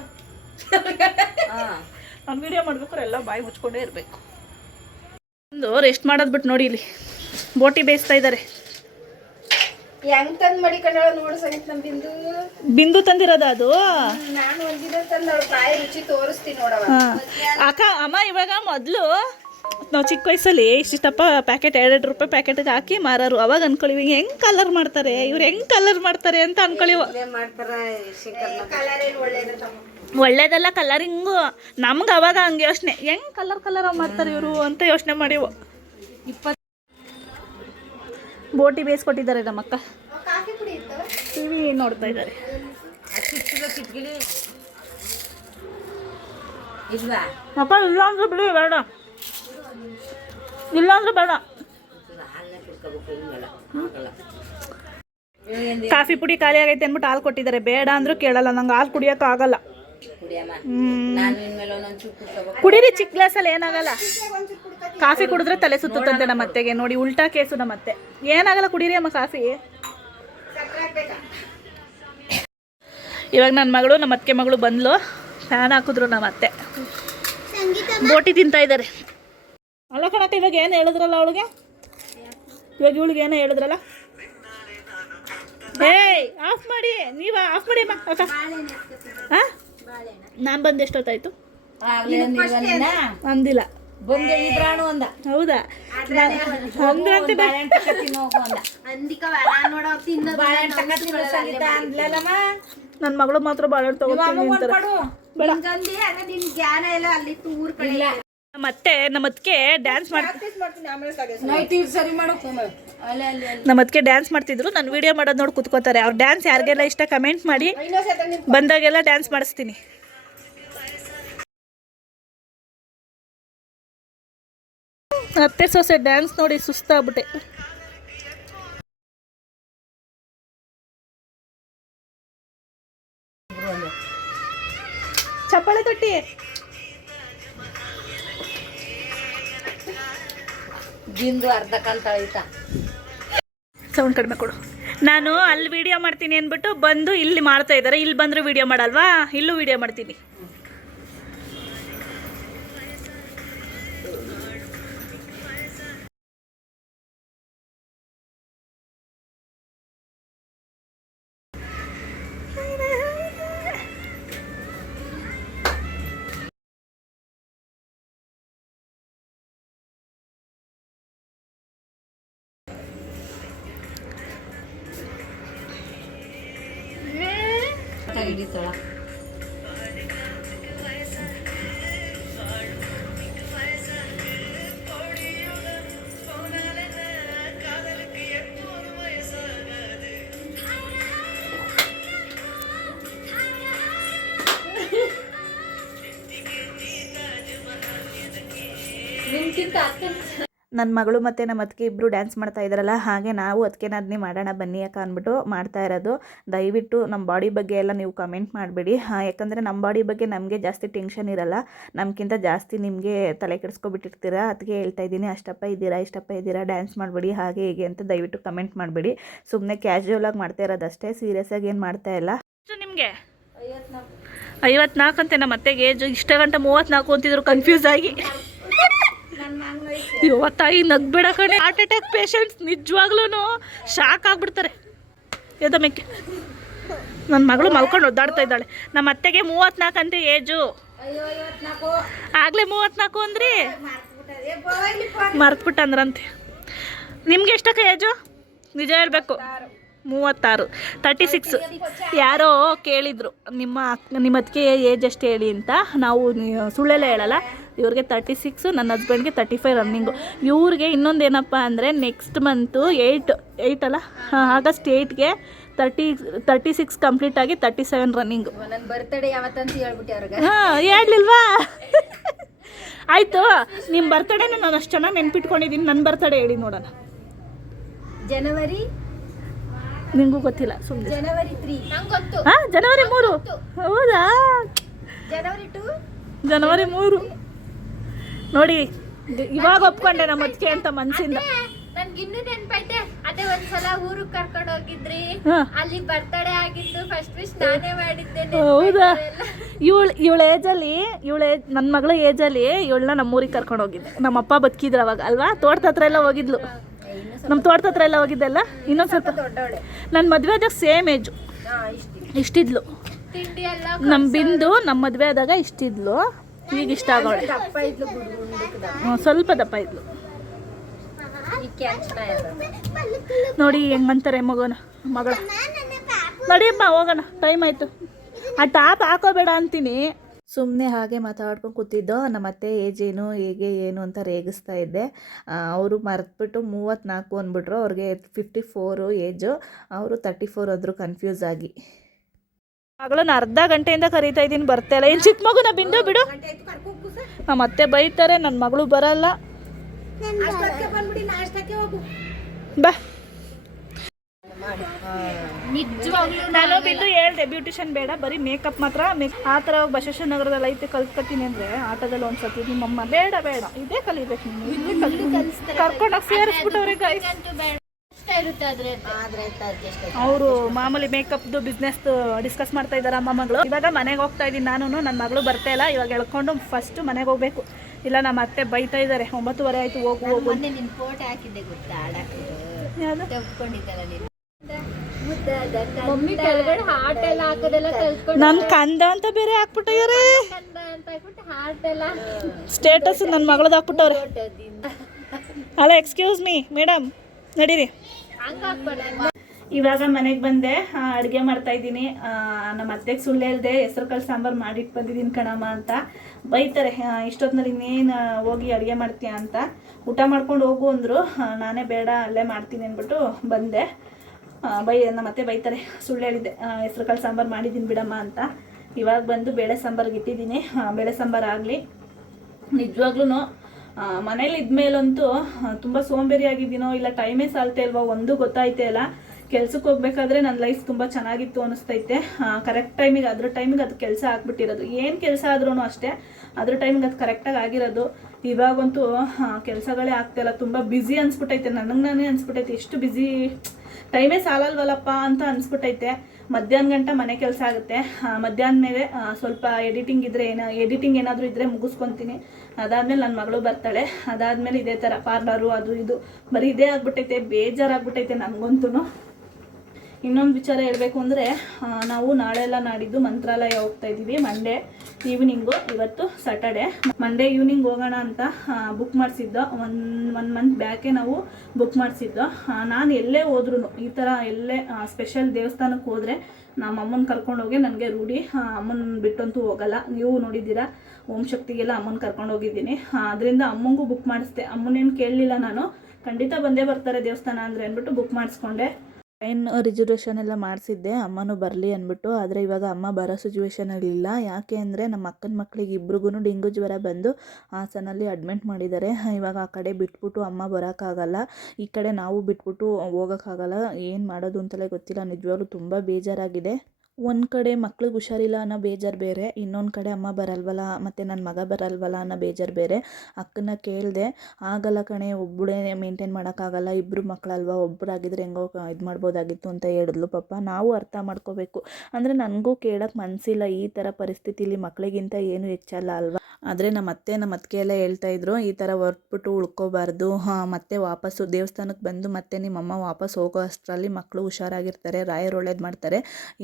ನಾನು ವಿಡಿಯೋ ಮಾಡ್ಬೇಕಾದ್ರೆ ಎಲ್ಲ ಬಾಯಿ ಮುಚ್ಕೊಂಡೇ ಇರಬೇಕು. ಒಂದು ರೆಸ್ಟ್ ಮಾಡೋದು ಬಿಟ್ಟು ನೋಡಿ, ಇಲ್ಲಿ ಬೋಟಿ ಬೇಯಿಸ್ತಾ ಇದ್ದಾರೆ. ಹೆಂಗ್ ತಂದ್ ಮಡಿಕೊಂಡಳ ನೋಡು ಸಂಗೀತ. ನಮ್ ಬಿಂದು ತಂದಿರೋದ ಅದು? ನಾನು ಒಂದಿನ ತಂದವಳು ಬಾಯಿ ರುಚಿ ತೋರಿಸ್ತೀನಿ ನೋಡವ. ಅಕ್ಕ ಅಮ್ಮ, ಇವಾಗ ಮೊದಲು ನಾವು ಚಿಕ್ಕ ವಯಸ್ಸಲ್ಲಿ ಇಷ್ಟಪ್ಪ ಪ್ಯಾಕೆಟ್ 2 ರೂಪಾಯಿ ಪ್ಯಾಕೆಟ್ಗೆ ಹಾಕಿ ಮಾರೋರು. ಅವಾಗ ಅನ್ಕೊಳ್ಳಿವಿ ಹೆಂಗ್ ಕಲರ್ ಮಾಡ್ತಾರೆ ಇವ್ರು, ಹೆಂಗ್ ಕಲರ್ ಮಾಡ್ತಾರೆ ಅಂತ ಅನ್ಕೊಳ್ಳಿವ. ಒಳ್ಳೇದಲ್ಲ ಕಲರಿಂಗು. ನಮ್ಗೆ ಅವಾಗ ಹಂಗೆ ಯೋಚನೆ, ಹೆಂಗ್ ಕಲರ್ ಮಾಡ್ತಾರೆ ಇವರು ಅಂತ ಯೋಚನೆ ಮಾಡಿವು. 20 ಬೋಟಿ ಬೇಯಿಸ್ಕೊಟ್ಟಿದ್ದಾರೆ ನಮ್ಮಕ್ಕ. ಟಿವಿ ನೋಡ್ತಾ ಇದ್ದಾರೆ. ಕಿಟ್ಕಿಲಿ ಇಲ್ವಾ? ಅಪ್ಪ ಇಲ್ಲ ಅಂದ್ರೆ ಬಿಡಿ, ಬೇಡ. ಇಲ್ಲ ಅಂದ್ರೆ ಬೇಡ. ಕಾಫಿ ಪುಡಿ ಖಾಲಿ ಆಗೈತೆ ಅಂದ್ಬಿಟ್ಟು ಹಾಲು ಕೊಟ್ಟಿದ್ದಾರೆ. ಬೇಡ ಅಂದ್ರೂ ಕೇಳಲ್ಲ. ನಂಗೆ ಹಾಲು ಕುಡಿಯೋಕೆ ಆಗಲ್ಲ. ಕುಡೀರಿ, ಚಿಕ್ಕ ಗ್ಲಾಸಲ್ಲಿ ಏನಾಗಲ್ಲ. ಕಾಫಿ ಕುಡಿದ್ರೆ ತಲೆ ಸುತ್ತುತ್ತಂತೆ ನಮ್ಮ ಅತ್ತೆಗೆ. ನೋಡಿ, ಉಲ್ಟಾ ಕೇಸು ನಮ್ಮ ಅತ್ತೆ. ಏನಾಗಲ್ಲ, ಕುಡೀರಿ ಅಮ್ಮ ಕಾಫಿ. ಇವಾಗ ನನ್ನ ಮಗಳು, ನಮ್ಮ ಅತ್ತೆ ಮಗಳು ಬಂದ್ಲು. ಫ್ಯಾನ್ ಹಾಕಿದ್ರು ನಮ್ಮ ಅತ್ತೆ. ಬೋಟಿ ತಿಂತಾ ಇದ್ದಾರೆ. ಅಲ್ಲ ಕಣಕ್ಕ, ಇವಾಗ ಏನು ಹೇಳಿದ್ರಲ್ಲ ಅವಳಿಗೆ, ಇವಾಗ ಇವಳಿಗೆ ಏನೋ ಹೇಳಿದ್ರಲ್ಲ. ಏಯ್, ಆಫ್ ಮಾಡಿ, ನೀವು ಆಫ್ ಮಾಡಿ ಅಮ್ಮ. ಅಕ್ಕ ಹಾಂ, ನಾನು ಬಂದು ಎಷ್ಟೊತ್ತಾಯ್ತು ಅಂದಿಲ್ಲ. ಹೌದಾ? ಅಂದ್ರಂತೆ ನನ್ನ ಮಗಳು ಮಾತ್ರ ಬಾಳೆಹಣ್ಣು ತಗೋತೀನಿ. ಮತ್ತೆ ನಮ್ಮ ಅದಕ್ಕೆ ಡ್ಯಾನ್ಸ್ ನಮ್ಮ ಅದಕ್ಕೆ ಡ್ಯಾನ್ಸ್ ಮಾಡ್ತಿದ್ರು. ನಾನು ವಿಡಿಯೋ ಮಾಡೋದು ನೋಡಿ ಕೂತ್ಕೋತಾರೆ. ಅವ್ರ ಡ್ಯಾನ್ಸ್ ಯಾರಿಗೆಲ್ಲ ಇಷ್ಟ ಕಮೆಂಟ್ ಮಾಡಿ, ಬಂದಾಗೆಲ್ಲ ಡ್ಯಾನ್ಸ್ ಮಾಡಿಸ್ತೀನಿ. ಅತ್ತೆ ಸೊಸೆ ಡ್ಯಾನ್ಸ್ ನೋಡಿ ಸುಸ್ತಾಗ್ಬಿಟ್ಟೆ. ಚಪ್ಪಾಳೆ ತೊಟ್ಟಿ ಅರ್ಧ ಕಾಲ್ ತಳೀತಾ. ಸೌಂಡ್ ಕಡಿಮೆ ಕೊಡು. ನಾನು ಅಲ್ಲಿ ವಿಡಿಯೋ ಮಾಡ್ತೀನಿ ಅಂದ್ಬಿಟ್ಟು ಬಂದು ಇಲ್ಲಿ ಮಾಡ್ತಾ ಇದ್ದಾರೆ. ಇಲ್ಲಿ ಬಂದರೂ ವಿಡಿಯೋ ಮಾಡಲ್ವಾ? ಇಲ್ಲೂ ವಿಡಿಯೋ ಮಾಡ್ತೀನಿ. ಹಿಡಿತಾಳ. ನನ್ನ ಮಗಳು ಮತ್ತು ನಮ್ಮ ಅತ್ತಿಗೆ ಇಬ್ಬರು ಡ್ಯಾನ್ಸ್ ಮಾಡ್ತಾ ಇದ್ದಾರಲ್ಲ, ಹಾಗೆ ನಾವು ಅದಕ್ಕೆ ಅದನ್ನೇ ಮಾಡೋಣ ಬನ್ನಿ ಅಕ್ಕ ಅಂದ್ಬಿಟ್ಟು ಮಾಡ್ತಾ ಇರೋದು. ದಯವಿಟ್ಟು ನಮ್ಮ ಬಾಡಿ ಬಗ್ಗೆ ಎಲ್ಲ ನೀವು ಕಮೆಂಟ್ ಮಾಡಬೇಡಿ. ಯಾಕಂದರೆ ನಮ್ಮ ಬಾಡಿ ಬಗ್ಗೆ ನಮಗೆ ಜಾಸ್ತಿ ಟೆನ್ಷನ್ ಇರಲ್ಲ. ನಮಗಿಂತ ಜಾಸ್ತಿ ನಿಮಗೆ ತಲೆ ಕೆಡಿಸ್ಕೊಬಿಟ್ಟಿರ್ತೀರಾ. ಅದಕ್ಕೆ ಹೇಳ್ತಾ ಇದ್ದೀನಿ, ಅಷ್ಟಪ್ಪ ಇದ್ದೀರಾ, ಇಷ್ಟಪ್ಪ ಇದ್ದೀರಾ, ಡ್ಯಾನ್ಸ್ ಮಾಡಬೇಡಿ ಹಾಗೆ ಹೀಗೆ ಅಂತ ದಯವಿಟ್ಟು ಕಮೆಂಟ್ ಮಾಡಬೇಡಿ. ಸುಮ್ಮನೆ ಕ್ಯಾಶುವಲಾಗಿ ಮಾಡ್ತಾ ಇರೋದಷ್ಟೇ, ಸೀರಿಯಸ್ಸಾಗಿ ಏನು ಮಾಡ್ತಾ ಇಲ್ಲ. ನಿಮಗೆ 54 ಅಂತೆ ನಮ್ಮ ಅತ್ತೆಗೆ ಏಜು. ಇಷ್ಟ ಗಂಟ 34 ಅಂತಿದ್ರು ಕನ್ಫ್ಯೂಸ್ ಆಗಿ. ಇವತ್ತಾಗಿ ನಗ್ಬೇಡ ಕಣೆ. ಹಾರ್ಟ್ ಅಟ್ಯಾಕ್ ಪೇಷಂಟ್ಸ್ ನಿಜವಾಗ್ಲೂ ಶಾಕ್ ಆಗ್ಬಿಡ್ತಾರೆ. ಎದಮೇಕೆ ನನ್ನ ಮಗಳು ಮಲ್ಕೊಂಡು ಒದ್ದಾಡ್ತಾ ಇದ್ದಾಳೆ. ನಮ್ಮ ಅತ್ತೆಗೆ 34 ಅಂತೆ ಏಜು. ಆಗಲೇ 34 ಅಂದ್ರಿ, ಮರ್ತ್ಬಿಟ್ಟಂದ್ರಂತೆ. ನಿಮ್ಗೆ ಎಷ್ಟಕ್ಕ ಏಜು? ನಿಜ ಹೇಳ್ಬೇಕು. 36, 36. ಯಾರೋ ಕೇಳಿದರು ನಿಮ್ಮ ಅದಕ್ಕೆ ಏಜ್ ಎಷ್ಟು ಹೇಳಿ ಅಂತ. ನಾವು ಸುಳ್ಳೆಲ್ಲ ಹೇಳಲ್ಲ. ಇವ್ರಿಗೆ 36, ನನ್ನ ಹಸ್ಬೆಂಡ್ಗೆ 35 ರನ್ನಿಂಗು. ಇವ್ರಿಗೆ ಇನ್ನೊಂದು ಏನಪ್ಪ ಅಂದರೆ ನೆಕ್ಸ್ಟ್ ಮಂತು 8 ಅಲ್ಲ, ಆಗಸ್ಟ್ 8ಗೆ 36 ಕಂಪ್ಲೀಟ್ ಆಗಿ 37 ರನ್ನಿಂಗು. ನನ್ನ ಬರ್ತಡೇ ಯಾವತ್ತಂತ ಹೇಳ್ಬಿಟ್ಟು ಅವ್ರಿಗೆ. ಹಾಂ, ಹೇಳಲಿಲ್ವಾ? ಆಯಿತು, ನಿಮ್ಮ ಬರ್ತಡೇನ ನಾನು ಅಷ್ಟು ಚೆನ್ನಾಗಿ ನೆನ್ಪಿಟ್ಕೊಂಡಿದ್ದೀನಿ. ನನ್ನ ಬರ್ತಡೇ ಹೇಳಿ ನೋಡೋಣ. ಜನವರಿ, ನಿಮಗೂ ಗೊತ್ತಿಲ್ಲ ಸುಮ್ಮನೆ. ಜನವರಿ 3. ನಂಗೆ ಗೊತ್ತು. ಹಾಂ, ಜನವರಿ 3. ಹೌದಾ? ಜನವರಿ 2. ಜನವರಿ 3 ನೋಡಿ. ಇವಾಗ ಒಪ್ಕೊಂಡೆ ನಮ್ಮ ಅತ್ತಿಗೆ ಅಂತ ಮನ್ಸಿಂದ. ನನ್ಗಿನ್ನೂ ನೆನ್ಪೈತೆ. ಅದೇ ಒಂದ್ಸಲ ಊರಿಗೆ ಕರ್ಕೊಂಡು ಹೋಗಿದ್ರಿ, ಅಲ್ಲಿ ಬರ್ತಡೇ ಆಗಿತ್ತು. ಫಸ್ಟ್ ವಿಶ್ ನಾನೇ ಮಾಡಿದ್ದೆ. ಹೌದಾ? ಇವಳ ಏಜಲ್ಲಿ, ನನ್ನ ಮಗಳ ಏಜಲ್ಲಿ ಇವಳನ್ನ ನಮ್ಮೂರಿಗೆ ಕರ್ಕೊಂಡು ಹೋಗಿದ್ದೆ. ನಮ್ಮ ಅಪ್ಪ ಬದುಕಿದ್ರು ಅವಾಗ ಅಲ್ವಾ? ತೋಟದ ಹತ್ರ ಎಲ್ಲ ಹೋಗಿದ್ಲು. ನಮ್ಮ ತೋಟದ ಹತ್ರ ಎಲ್ಲ ಹೋಗಿದ್ದೆಲ್ಲ. ಇನ್ನೊಂದು ಸ್ವಲ್ಪ ದೊಡ್ಡವಳೆ. ನನ್ನ ಮದುವೆ ಆದಾಗ ಸೇಮ್ ಏಜು, ಇಷ್ಟಿದ್ಲು. ನಮ್ಮ ಬಿಂದು ನಮ್ಮ ಮದುವೆ ಆದಾಗ ಇಷ್ಟಿದ್ಲು. ಈಗ ಇಷ್ಟ ಆಗೋಳೆ. ಸ್ವಲ್ಪ ದಪ್ಪ ಇದ್ಲು ನೋಡಿ. ಹೆಂಗಂತಾರೆ ಮಗಳ ನಡಿಯಮ್ಮ ಹೋಗೋಣ, ಟೈಮ್ ಆಯಿತು. ಆ ಟಾಪ್ ಹಾಕೋಬೇಡ ಅಂತೀನಿ. ಸುಮ್ಮನೆ ಹಾಗೆ ಮಾತಾಡ್ಕೊಂಡು ಕೂತಿದ್ದೋ. ನಮ್ಮ ಅತ್ತೆ ಏಜ್ ಏನು ಹೇಗೆ ಏನು ಅಂತ ರೇಗಿಸ್ತಾ ಇದ್ದೆ. ಅವರು ಮರೆತುಬಿಟ್ಟು 34 ಅಂದ್ಬಿಟ್ರು. ಅವ್ರಿಗೆ 54 ಏಜು, ಅವರು 34 ಅಂದರು ಕನ್ಫ್ಯೂಸ್ ಆಗಿ. ಮಗಳನ್ನ ಅರ್ಧ ಗಂಟೆಯಿಂದ ಕರೀತಾ ಇದ್ದೀನಿ, ಬರ್ತಾ ಇಲ್ಲ. ಏನು ಚಿಕ್ಕ ಮಗುನ ಬಿಂದು ಬಿಡು, ನಮ್ಮ ಅತ್ತೆ ಬೈತಾರೆ, ನನ್ನ ಮಗಳು ಬರಲ್ಲ. ಬಂದ್ಬಿಡಿ ನಾಷ್ಟಕ್ಕೆ ಹೋಗು. ಬಾ. ನಿಜವಾಗ್ಲೂ ನಾನು ಬಿಂದು ಹೇಳ್ದೆ ಬ್ಯೂಟಿಷನ್ ಬೇಡ, ಬರೀ ಮೇಕಪ್ ಮಾತ್ರ. ಆ ಥರ ಬಸವೇಶ್ವರ ನಗರದಲ್ಲಿ ಐತೆ ಕಲ್ತ್ಕೊತೀನಿ ಅಂದರೆ ಆಟೋದಲ್ಲಿ ಒಂದ್ಸತಿ ನಿಮ್ಮಮ್ಮ ಬೇಡ ಬೇಡ ಇದೇ ಕಲಿಬೇಕು ನೀನು ಕರ್ಕೊಂಡೋಗಿ ಸೇರಿಸ್ಬಿಟ್ಟವ್ರೆ ಗೈಸ್. ಅವರು ಮಾಮೂಲಿ ಮೇಕಪ್ದು ಬಿಸ್ನೆಸ್ ಡಿಸ್ಕಸ್ ಮಾಡ್ತಾ ಇದ್ದಾರೆ ಅಮ್ಮ ಮಗಳು. ಇವಾಗ ಮನೆಗೆ ಹೋಗ್ತಾ ಇದ್ದೀನಿ ನಾನು. ನನ್ನ ಮಗಳು ಬರ್ತಾ ಇಲ್ಲ. ಇವಾಗ ಎಳ್ಕೊಂಡು ಫಸ್ಟ್ ಮನೆಗೆ ಹೋಗ್ಬೇಕು, ಇಲ್ಲ ನಮ್ಮ ಅತ್ತೆ ಬೈತಾ ಇದ್ದಾರೆ. 9:30 ಆಯ್ತು, ಹೋಗು ಹೋಗು. ನಿನ್ ಫೋಟೋ ಹಾಕಿದ್ದೆ ಗೊತ್ತಾ, ಮಮ್ಮಿ ಕೆಳಗಡೆ ಹಾರ್ಟ್ ಎಲ್ಲ ಹಾಕೋದೆಲ್ಲ ಕಲ್ತ್ಕೊಂಡು ನನ್ ಕಂದ ಅಂತ ಬೇರೆ ಹಾಕ್ಬಿಟ್ಟಿದ್ದಾರೆ, ಅಂತ ಹಾಕ್ಬಿಟ್ಟು ಹಾರ್ಟ್ ಎಲ್ಲ ಸ್ಟೇಟಸ್ ನನ್ನ ಮಗಳದ್ದು ಹಾಕ್ಬಿಟ್ಟವ್ರೆ. ಅಲ್ಲ ಎಕ್ಸ್ಕ್ಯೂಸ್ ಮೀ ಮೇಡಮ್, ನಡೀರಿ. ಹಂಗ ಹಾಕ್ಬೇಡ. ಇವಾಗ ಮನೆಗೆ ಬಂದೆ, ಅಡುಗೆ ಮಾಡ್ತಾ ಇದ್ದೀನಿ. ನಮ್ಮ ಅತ್ತೆಗೆ ಸುಳ್ಳು ಹೇಳ್ದೆ, ಹೆಸರು ಕಾಳು ಸಾಂಬಾರು ಮಾಡಿಟ್ಟು ಬಂದಿದ್ದೀನಿ ಕಣಮ್ಮ ಅಂತ. ಬೈತಾರೆ, ಇಷ್ಟೊತ್ತಿನಲ್ಲಿ ಇನ್ನೇನು ಹೋಗಿ ಅಡುಗೆ ಮಾಡ್ತೀಯ ಅಂತ. ಊಟ ಮಾಡ್ಕೊಂಡು ಹೋಗು ಅಂದರು. ನಾನೇ ಬೇಡ ಅಲ್ಲೇ ಮಾಡ್ತೀನಿ ಅಂದ್ಬಿಟ್ಟು ಬಂದೆ. ನಮ್ಮ ಅತ್ತೆ ಬೈತಾರೆ, ಸುಳ್ಳು ಹೇಳಿದ್ದೆ, ಹೆಸರು ಕಾಳು ಸಾಂಬಾರು ಮಾಡಿದ್ದೀನಿ ಬಿಡಮ್ಮ ಅಂತ. ಇವಾಗ ಬಂದು ಬೇಳೆ ಸಾಂಬಾರಿಗೆ ಇಟ್ಟಿದ್ದೀನಿ. ಬೇಳೆ ಸಾಂಬಾರು ಆಗಲಿ. ನಿಜವಾಗ್ಲೂ ಮನೇಲಿ ಇದ್ಮೇಲಂತೂ ತುಂಬ ಸೋಂಬೇರಿ ಆಗಿದ್ದೀನೋ ಇಲ್ಲ ಟೈಮೇ ಸಾಲ್ತಾ ಇಲ್ವೋ ಒಂದು ಗೊತ್ತಾಯ್ತೇ ಇಲ್ಲ. ಕೆಲ್ಸಕ್ಕೆ ಹೋಗ್ಬೇಕಾದ್ರೆ ನನ್ನ ಲೈಫ್ ತುಂಬ ಚೆನ್ನಾಗಿತ್ತು ಅನಿಸ್ತೈತೆ. ಕರೆಕ್ಟ್ ಟೈಮಿಗೆ ಅದ್ರ ಟೈಮಿಗೆ ಅದು ಕೆಲಸ ಆಗ್ಬಿಟ್ಟಿರೋದು. ಏನು ಕೆಲಸ ಆದ್ರೂ ಅಷ್ಟೇ ಅದ್ರ ಟೈಮಿಗೆ ಅದು ಕರೆಕ್ಟಾಗಿ ಆಗಿರೋದು. ಇವಾಗಂತೂ ಕೆಲಸಗಳೇ ಆಗ್ತಾಯಿಲ್ಲ, ತುಂಬ ಬ್ಯುಸಿ ಅನಿಸ್ಬಿಟ್ಟೈತೆ. ನನಗೆ ನಾನೇ ಅನಿಸ್ಬಿಟ್ಟೈತೆ, ಎಷ್ಟು ಬ್ಯುಸಿ, ಟೈಮೇ ಸಾಲಲ್ವಲ್ಲಪ್ಪ ಅಂತ ಅನಿಸ್ಬಿಟ್ಟೈತೆ. ಮಧ್ಯಾಹ್ನ ಗಂಟ ಮನೆ ಕೆಲಸ ಆಗುತ್ತೆ. ಮಧ್ಯಾಹ್ನ ಮೇಲೆ ಸ್ವಲ್ಪ ಎಡಿಟಿಂಗ್ ಇದ್ದರೆ ಎಡಿಟಿಂಗ್ ಏನಾದರೂ ಇದ್ದರೆ ಮುಗಿಸ್ಕೊತೀನಿ. ಅದಾದಮೇಲೆ ನನ್ನ ಮಗಳು ಬರ್ತಾಳೆ. ಅದಾದಮೇಲೆ ಇದೇ ಥರ ಪಾರ್ಲರು ಅದು ಇದು ಬರೀ ಇದೇ ಆಗ್ಬಿಟ್ಟೈತೆ. ಬೇಜಾರಾಗ್ಬಿಟ್ಟೈತೆ ನನಗಂತೂ. ಇನ್ನೊಂದು ವಿಚಾರ ಹೇಳಬೇಕು ಅಂದರೆ, ನಾವು ನಾಳೆ ಎಲ್ಲ ನಾಡಿದ್ದು ಮಂತ್ರಾಲಯ ಹೋಗ್ತಾ ಇದ್ದೀವಿ. ಮಂಡೇ ಈವ್ನಿಂಗು, ಇವತ್ತು ಸ್ಯಾಟರ್ಡೆ. ಮಂಡೇ ಈವ್ನಿಂಗ್ ಹೋಗೋಣ ಅಂತ ಬುಕ್ ಮಾಡಿಸಿದ್ದೋ. ಒನ್ ಮಂತ್ ಬ್ಯಾಕೆ ನಾವು ಬುಕ್ ಮಾಡಿಸಿದ್ದೋ. ನಾನು ಎಲ್ಲೇ ಹೋದ್ರೂ ಈ ಥರ ಎಲ್ಲೇ ಸ್ಪೆಷಲ್ ದೇವಸ್ಥಾನಕ್ಕೆ ಹೋದರೆ ನಮ್ಮ ಅಮ್ಮನ ಕರ್ಕೊಂಡೋಗಿ ನನಗೆ ರೂಢಿ. ಅಮ್ಮನ ಬಿಟ್ಟಂತೂ ಹೋಗಲ್ಲ. ನೀವು ನೋಡಿದ್ದೀರಾ, ಓಂ ಶಕ್ತಿಗೆಲ್ಲ ಅಮ್ಮನ ಕರ್ಕೊಂಡು ಹೋಗಿದ್ದೀನಿ. ಅದರಿಂದ ಅಮ್ಮಂಗೂ ಬುಕ್ ಮಾಡಿಸ್ದೆ. ಅಮ್ಮನೇನು ಕೇಳಲಿಲ್ಲ ನಾನು, ಖಂಡಿತ ಬಂದೇ ಬರ್ತಾರೆ ದೇವಸ್ಥಾನ ಅಂದರೆ ಅಂದ್ಬಿಟ್ಟು ಬುಕ್ ಮಾಡಿಸ್ಕೊಂಡೆ. ಟ್ರೈನ್ ರಿಸರ್ವೇಷನ್ ಎಲ್ಲ ಮಾಡಿಸಿದ್ದೆ ಅಮ್ಮನೂ ಬರಲಿ ಅಂದ್ಬಿಟ್ಟು. ಆದರೆ ಇವಾಗ ಅಮ್ಮ ಬರೋ ಸಿಚುವೇಷನಲ್ಲಿಲ್ಲ. ಯಾಕೆ ಅಂದರೆ ನಮ್ಮ ಅಕ್ಕನ ಮಕ್ಕಳಿಗೆ ಇಬ್ರಿಗೂ ಡೆಂಗು ಜ್ವರ ಬಂದು ಹಾಸನಲ್ಲಿ ಅಡ್ಮಿಟ್ ಮಾಡಿದ್ದಾರೆ. ಇವಾಗ ಆ ಕಡೆ ಬಿಟ್ಬಿಟ್ಟು ಅಮ್ಮ ಬರೋಕ್ಕಾಗಲ್ಲ, ಈ ಕಡೆ ನಾವು ಬಿಟ್ಬಿಟ್ಟು ಹೋಗೋಕ್ಕಾಗಲ್ಲ. ಏನು ಮಾಡೋದು ಅಂತಲೇ ಗೊತ್ತಿಲ್ಲ. ನಿಜವಾಗ್ಲೂ ತುಂಬ ಬೇಜಾರಾಗಿದೆ. ಒಂದು ಕಡೆ ಮಕ್ಳಿಗೆ ಹುಷಾರಿಲ್ಲ ಅನ್ನೋ ಬೇಜಾರು ಬೇರೆ, ಇನ್ನೊಂದು ಕಡೆ ಅಮ್ಮ ಬರಲ್ವಲ್ಲ ಮತ್ತು ನನ್ನ ಮಗ ಬರಲ್ವಲ್ಲ ಅನ್ನೋ ಬೇಜಾರು ಬೇರೆ. ಅಕ್ಕನ ಕೇಳಿದೆ, ಆಗಲ್ಲ ಕಣೆ, ಒಬ್ಬಳೇ ಮೇಂಟೈನ್ ಮಾಡೋಕ್ಕಾಗಲ್ಲ, ಇಬ್ಬರು ಮಕ್ಕಳಲ್ವ, ಒಬ್ಬರಾಗಿದ್ರೆ ಹೆಂಗೋ ಇದು ಮಾಡ್ಬೋದಾಗಿತ್ತು ಅಂತ ಹೇಳಿದ್ಲು. ಪಾಪ ನಾವು ಅರ್ಥ ಮಾಡ್ಕೋಬೇಕು. ಅಂದರೆ ನನಗೂ ಕೇಳೋಕ್ಕೆ ಮನಸ್ಸಿಲ್ಲ, ಈ ಥರ ಪರಿಸ್ಥಿತಿಲಿ ಮಕ್ಕಳಿಗಿಂತ ಏನು ಹೆಚ್ಚಲ್ಲ ಅಲ್ವಾ. ಆದರೆ ನಮ್ಮ ಅತ್ತಿಗೆ ಎಲ್ಲ ಹೇಳ್ತಾಯಿದ್ರು, ಈ ಥರ ಹೊರಟ್ಬಿಟ್ಟು ಉಳ್ಕೋಬಾರ್ದು, ಮತ್ತೆ ವಾಪಸ್ಸು ದೇವಸ್ಥಾನಕ್ಕೆ ಬಂದು ಮತ್ತೆ ನಿಮ್ಮಮ್ಮ ವಾಪಸ್ ಹೋಗೋ ಅಷ್ಟರಲ್ಲಿ ಮಕ್ಕಳು ಹುಷಾರಾಗಿರ್ತಾರೆ, ರಾಯರು ಒಳ್ಳೇದು ಮಾಡ್ತಾರೆ,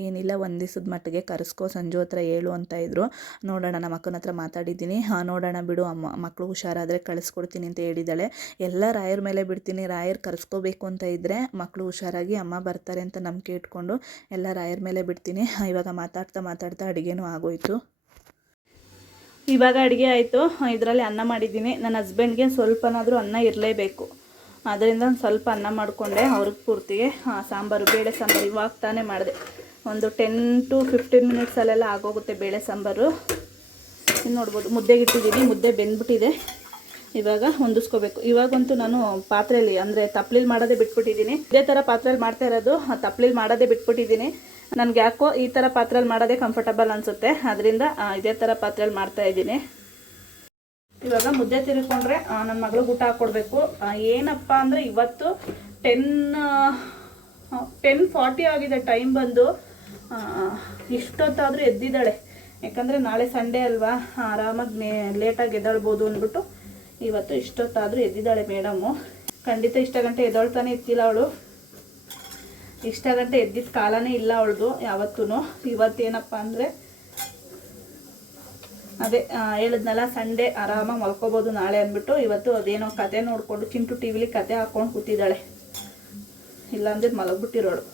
ಏನಿಲ್ಲ ಒಂದು ದಿವಸದ ಮಟ್ಟಿಗೆ ಕರೆಸ್ಕೋ, ಸಂಜು ಹತ್ರ ಹೇಳು ಅಂತ ಇದ್ರು. ನೋಡೋಣ, ನಮ್ಮ ಅಕ್ಕನ ಹತ್ರ ಮಾತಾಡಿದ್ದೀನಿ. ನೋಡೋಣ ಬಿಡು, ಮಕ್ಕಳು ಹುಷಾರಾದರೆ ಕಳಿಸ್ಕೊಡ್ತೀನಿ ಅಂತ ಹೇಳಿದ್ದಾಳೆ. ಎಲ್ಲ ರಾಯರ ಮೇಲೆ ಬಿಡ್ತೀನಿ, ರಾಯರು ಕರೆಸ್ಕೋಬೇಕು ಅಂತ ಇದ್ದರೆ ಮಕ್ಕಳು ಹುಷಾರಾಗಿ ಅಮ್ಮ ಬರ್ತಾರೆ ಅಂತ ನಂಬಿಕೆ ಇಟ್ಕೊಂಡು ಎಲ್ಲ ರಾಯರ ಮೇಲೆ ಬಿಡ್ತೀನಿ. ಇವಾಗ ಮಾತಾಡ್ತಾ ಅಡುಗೆನೂ ಆಗೋಯ್ತು. ಇವಾಗ ಅಡುಗೆ ಆಯಿತು. ಇದರಲ್ಲಿ ಅನ್ನ ಮಾಡಿದ್ದೀನಿ. ನನ್ನ ಹಸ್ಬೆಂಡ್ಗೆ ಸ್ವಲ್ಪನಾದರೂ ಅನ್ನ ಇರಲೇಬೇಕು, ಅದರಿಂದ ಒಂದು ಸ್ವಲ್ಪ ಅನ್ನ ಮಾಡಿಕೊಂಡೆ. ಅವ್ರಿಗೆ ಪೂರ್ತಿಗೆ ಸಾಂಬಾರು, ಬೇಳೆ ಸಾಂಬಾರು ಇವಾಗ ತಾನೇ ಮಾಡಿದೆ. ಒಂದು 10 to 15 ಮಿನಿಟ್ಸಲ್ಲೆಲ್ಲ ಆಗೋಗುತ್ತೆ ಬೇಳೆ ಸಾಂಬಾರು. ನೋಡ್ಬೋದು, ಮುದ್ದೆಗೆ ಇಟ್ಟಿದ್ದೀನಿ, ಮುದ್ದೆ ಬೆಂದ್ಬಿಟ್ಟಿದೆ. ಇವಾಗ ಹೊಂದಿಸ್ಕೋಬೇಕು. ಇವಾಗಂತೂ ನಾನು ಪಾತ್ರೆಯಲ್ಲಿ ಅಂದರೆ ತಪ್ಪಲಿಲಿ ಮಾಡೋದೇ ಬಿಟ್ಬಿಟ್ಟಿದ್ದೀನಿ. ಇದೇ ಥರ ಪಾತ್ರೆಯಲ್ಲಿ ಮಾಡ್ತಾ ಇರೋದು, ತಪ್ಪಲಿಲಿ ಮಾಡೋದೇ ಬಿಟ್ಬಿಟ್ಟಿದ್ದೀನಿ. ನನಗೆ ಯಾಕೋ ಈ ಥರ ಪಾತ್ರೆಯಲ್ಲಿ ಮಾಡೋದೇ ಕಂಫರ್ಟಬಲ್ ಅನಿಸುತ್ತೆ, ಅದರಿಂದ ಇದೇ ಥರ ಪಾತ್ರೆಯಲ್ಲಿ ಮಾಡ್ತಾಯಿದ್ದೀನಿ. ಇವಾಗ ಮುದ್ದೆ ತಿರ್ಕೊಂಡ್ರೆ ನನ್ನ ಮಗಳಿಗೆ ಊಟ ಹಾಕ್ಕೊಡ್ಬೇಕು. ಏನಪ್ಪ ಅಂದರೆ ಇವತ್ತು 10:40 ಆಗಿದೆ ಟೈಮ್ ಬಂದು. ಇಷ್ಟೊತ್ತಾದರೂ ಎದ್ದಿದ್ದಾಳೆ, ಯಾಕಂದರೆ ನಾಳೆ ಸಂಡೇ ಅಲ್ವಾ, ಆರಾಮಾಗಿ ಲೇಟಾಗಿ ಎದ್ದೇಳ್ಬೋದು ಅಂದ್ಬಿಟ್ಟು ಇವತ್ತು ಇಷ್ಟೊತ್ತಾದರೂ ಎದ್ದಿದ್ದಾಳೆ ಮೇಡಮು. ಖಂಡಿತ ಇಷ್ಟ ಗಂಟೆ ಎದ್ದೇಳ್ತಾನೆ ಇರ್ತಿಲ್ಲ ಅವಳು. ಇಷ್ಟ ಗಂಟೆ ಎದ್ದಿದ್ದ ಕಾಲನೇ ಇಲ್ಲ ಅವಳದು ಯಾವತ್ತೂ. ಇವತ್ತೇನಪ್ಪ ಅಂದರೆ ಅದೇ ಹೇಳಿದ್ನಲ್ಲ, ಸಂಡೇ ಆರಾಮಾಗಿ ಮಲ್ಕೋಬೋದು ನಾಳೆ ಅಂದ್ಬಿಟ್ಟು ಇವತ್ತು ಅದೇನೋ ಕತೆ ನೋಡಿಕೊಂಡು ಚಿಂಟು ಟಿ ವಿಲಿ ಕತೆ ಹಾಕ್ಕೊಂಡು ಕೂತಿದ್ದಾಳೆ. ಇಲ್ಲಾಂದ್ರೆ ಮಲಗ್ಬಿಟ್ಟಿರೋಳು.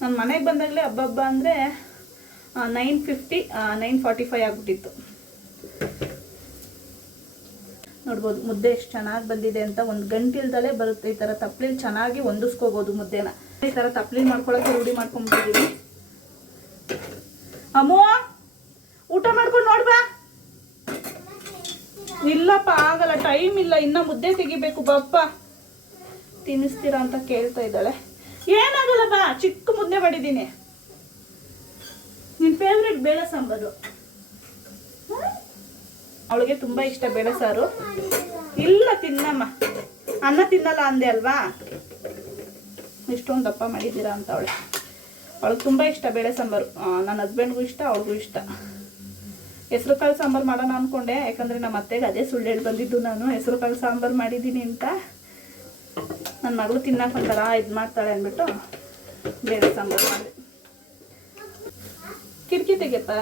ನನ್ನ ಮನೆಗೆ ಬಂದಾಗಲೇ ಹಬ್ಬ ಅಂದರೆ 9:50 9:45 ಆಗಿಬಿಟ್ಟಿತ್ತು. ನೋಡ್ಬೋದು ಮುದ್ದೆ ಎಷ್ಟು ಚೆನ್ನಾಗಿ ಬಂದಿದೆ ಅಂತ. ಒಂದು ಗಂಟಿಲ್ದಲೇ ಬರುತ್ತೆ. ಈ ಥರ ತಪ್ಪಲಿಲಿ ಚೆನ್ನಾಗಿ ಹೊಂದಿಸ್ಕೋಬೋದು ಮುದ್ದೆನ. ಈ ಥರ ತಪ್ಪಲಿ ಮಾಡ್ಕೊಳ್ಳೋಕೆ ರೂಢಿ ಮಾಡ್ಕೊಂಡ್ಬಿಟ್ಟಿದ್ದೀನಿ. ಅಮ್ಮೋ ಊಟ ಮಾಡ್ಕೊಂಡು ನೋಡ್ಬಾ. ಇಲ್ಲಪ್ಪ ಆಗಲ್ಲ, ಟೈಮ್ ಇಲ್ಲ, ಇನ್ನ ಮುದ್ದೆ ತೆಗಿಬೇಕು ಬಪ್ಪ. ತಿನ್ನಿಸ್ತೀರಾ ಅಂತ ಕೇಳ್ತಾ ಇದ್ದಾಳೆ. ಏನಾಗಲ್ಲ ಬಾ, ಚಿಕ್ಕ ಮುದ್ದೆ ಮಾಡಿದ್ದೀನಿ. ನಿನ್ನ ಫೇವ್ರೆಟ್ ಬೇಳೆ ಸಾಂಬಾರು. ಅವಳಿಗೆ ತುಂಬ ಇಷ್ಟ ಬೇಳೆ ಸಾರು. ಇಲ್ಲ ತಿನ್ನಮ್ಮ, ಅನ್ನ ತಿನ್ನಲ್ಲ ಅಂದೆ ಅಲ್ವಾ, ಇಷ್ಟೊಂದು ದಪ್ಪ ಮಾಡಿದ್ದೀರಾ ಅಂತ ಅವಳಿಗೆ ತುಂಬ ಇಷ್ಟ ಬೇಳೆ ಸಾಂಬಾರು. ನನ್ನ ಹಸ್ಬೆಂಡ್ಗೂ ಇಷ್ಟ, ಅವ್ಳಿಗೂ ಇಷ್ಟ. ಹೆಸರು ಕಾಳು ಸಾಂಬಾರು ಮಾಡೋಣ ಅಂದ್ಕೊಂಡೆ, ಯಾಕಂದರೆ ನಮ್ಮ ಅತ್ತೆಗೆ ಅದೇ ಸುಳ್ಳು ಹೇಳಿ ಬಂದಿದ್ದು ನಾನು ಹೆಸರು ಕಾಳು ಸಾಂಬಾರು ಮಾಡಿದ್ದೀನಿ ಅಂತ. ನನ್ನ ಮಗಳು ತಿನ್ನಕ್ಕೆ ಒಂಥರ ಇದು ಮಾಡ್ತಾಳೆ ಅಂದ್ಬಿಟ್ಟು ಬೇಳೆ ಸಾಂಬಾರು ಮಾಡಿದೆ. ಕಿಟಕಿ ತೆಗೆಯಪ್ಪ.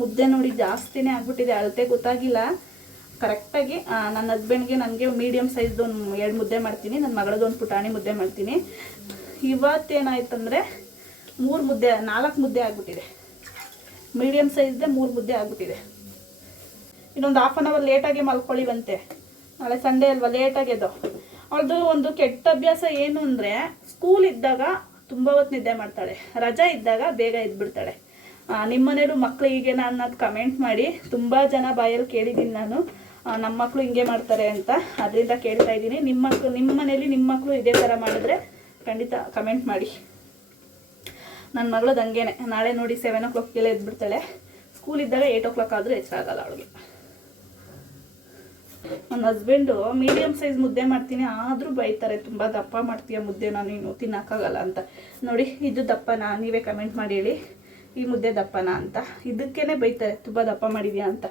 ಮುದ್ದೆ ನೋಡಿ ಜಾಸ್ತಿನೇ ಆಗ್ಬಿಟ್ಟಿದೆ, ಅಳತೆ ಗೊತ್ತಾಗಿಲ್ಲ ಕರೆಕ್ಟಾಗಿ. ನನ್ನ ಹಸ್ಬೆಂಡ್ಗೆ ನನಗೆ ಮೀಡಿಯಮ್ ಸೈಜ್ದು ಒಂದು 2 ಮುದ್ದೆ ಮಾಡ್ತೀನಿ, ನನ್ನ ಮಗಳದ್ದು ಒಂದು ಪುಟಾಣಿ ಮುದ್ದೆ ಮಾಡ್ತೀನಿ. ಇವತ್ತೇನಾಯ್ತಂದರೆ 4 ಮುದ್ದೆ ಆಗ್ಬಿಟ್ಟಿದೆ. ಮೀಡಿಯಮ್ ಸೈಜ್ದೆ 3 ಮುದ್ದೆ ಆಗ್ಬಿಟ್ಟಿದೆ. ಇನ್ನೊಂದು ಹಾಫ್ ಆನ್ ಅವರ್ ಲೇಟಾಗಿ ಮಲ್ಕೊಳ್ಳಿವಂತೆ, ನಾಳೆ ಸಂಡೇ ಅಲ್ವಾ, ಲೇಟಾಗೆದು. ಅವಳದು ಒಂದು ಕೆಟ್ಟ ಅಭ್ಯಾಸ ಏನು ಅಂದರೆ, ಸ್ಕೂಲ್ ಇದ್ದಾಗ ತುಂಬ ಹೊತ್ತು ನಿದ್ದೆ ಮಾಡ್ತಾಳೆ, ರಜಾ ಇದ್ದಾಗ ಬೇಗ ಎದ್ಬಿಡ್ತಾಳೆ. ನಿಮ್ಮ ಮನೇಲೂ ಮಕ್ಕಳು ಹೀಗೇನಾ ಅನ್ನೋದು ಕಮೆಂಟ್ ಮಾಡಿ. ತುಂಬ ಜನ ಬಾಯಲ್ಲಿ ಕೇಳಿದ್ದೀನಿ ನಾನು, ನಮ್ಮ ಮಕ್ಕಳು ಹಿಂಗೆ ಮಾಡ್ತಾರೆ ಅಂತ, ಅದರಿಂದ ಕೇಳ್ತಾ ಇದ್ದೀನಿ. ನಿಮ್ಮ ಮನೇಲಿ ನಿಮ್ಮ ಮಕ್ಕಳು ಇದೇ ಥರ ಮಾಡಿದ್ರೆ ಖಂಡಿತ ಕಮೆಂಟ್ ಮಾಡಿ. ನನ್ನ ಮಗಳದ್ದು ಹಂಗೇನೆ, ನಾಳೆ ನೋಡಿ 7 o'clockಗೆಲ್ಲ ಎದ್ಬಿಡ್ತಾಳೆ. ಸ್ಕೂಲ್ ಇದ್ದಾಗ 8 o'clock ಆದರೂ ಹೆಚ್ಚಾಗಲ್ಲ ಅವಳಿಗೆ. ನನ್ನ ಹಸ್ಬೆಂಡು ಮೀಡಿಯಮ್ ಸೈಜ್ ಮುದ್ದೆ ಮಾಡ್ತೀನಿ, ಆದರೂ ಬೈತಾರೆ, ತುಂಬ ದಪ್ಪ ಮಾಡ್ತೀಯ ಮುದ್ದೆನ ನೀನು, ತಿನ್ನೋಕ್ಕಾಗಲ್ಲ ಅಂತ. ನೋಡಿ ಇದು ದಪ್ಪನಾ, ನೀವೇ ಕಮೆಂಟ್ ಮಾಡಿ ಹೇಳಿ, ಈ ಮುದ್ದೆ ದಪ್ಪನಾ ಅಂತ. ಇದಕ್ಕೇ ಬೈತಾರೆ, ತುಂಬ ದಪ್ಪ ಮಾಡಿದ್ಯಾ ಅಂತ.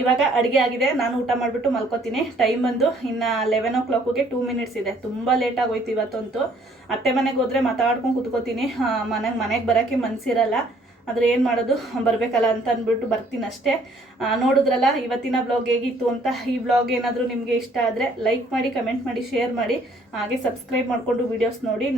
ಇವಾಗ ಅಡುಗೆ ಆಗಿದೆ, ನಾನು ಊಟ ಮಾಡಿಬಿಟ್ಟು ಮಲ್ಕೋತೀನಿ. ಟೈಮ್ ಬಂದು ಇನ್ನು 11 o'clockಗೆ 2 minutes ಇದೆ. ತುಂಬ ಲೇಟಾಗಿ ಹೋಯ್ತು ಇವತ್ತಂತೂ. ಅತ್ತೆ ಮನೆಗೆ ಹೋದರೆ ಮಾತಾಡ್ಕೊಂಡು ಕೂತ್ಕೋತೀನಿ, ಮನೆಗೆ ಬರೋಕ್ಕೆ ಮನಸ್ಸಿರಲ್ಲ. ಆದರೆ ಏನು ಮಾಡೋದು, ಬರಬೇಕಲ್ಲ ಅಂತ ಅಂದ್ಬಿಟ್ಟು ಬರ್ತೀನಿ ಅಷ್ಟೇ. ನೋಡಿದ್ರಲ್ಲ ಇವತ್ತಿನ ಬ್ಲಾಗ್ ಹೇಗಿತ್ತು ಅಂತ. ಈ ಬ್ಲಾಗ್ ಏನಾದರೂ ನಿಮಗೆ ಇಷ್ಟ ಆದರೆ ಲೈಕ್ ಮಾಡಿ, ಕಮೆಂಟ್ ಮಾಡಿ, ಶೇರ್ ಮಾಡಿ, ಹಾಗೆ ಸಬ್ಸ್ಕ್ರೈಬ್ ಮಾಡಿಕೊಂಡು ವೀಡಿಯೋಸ್ ನೋಡಿ.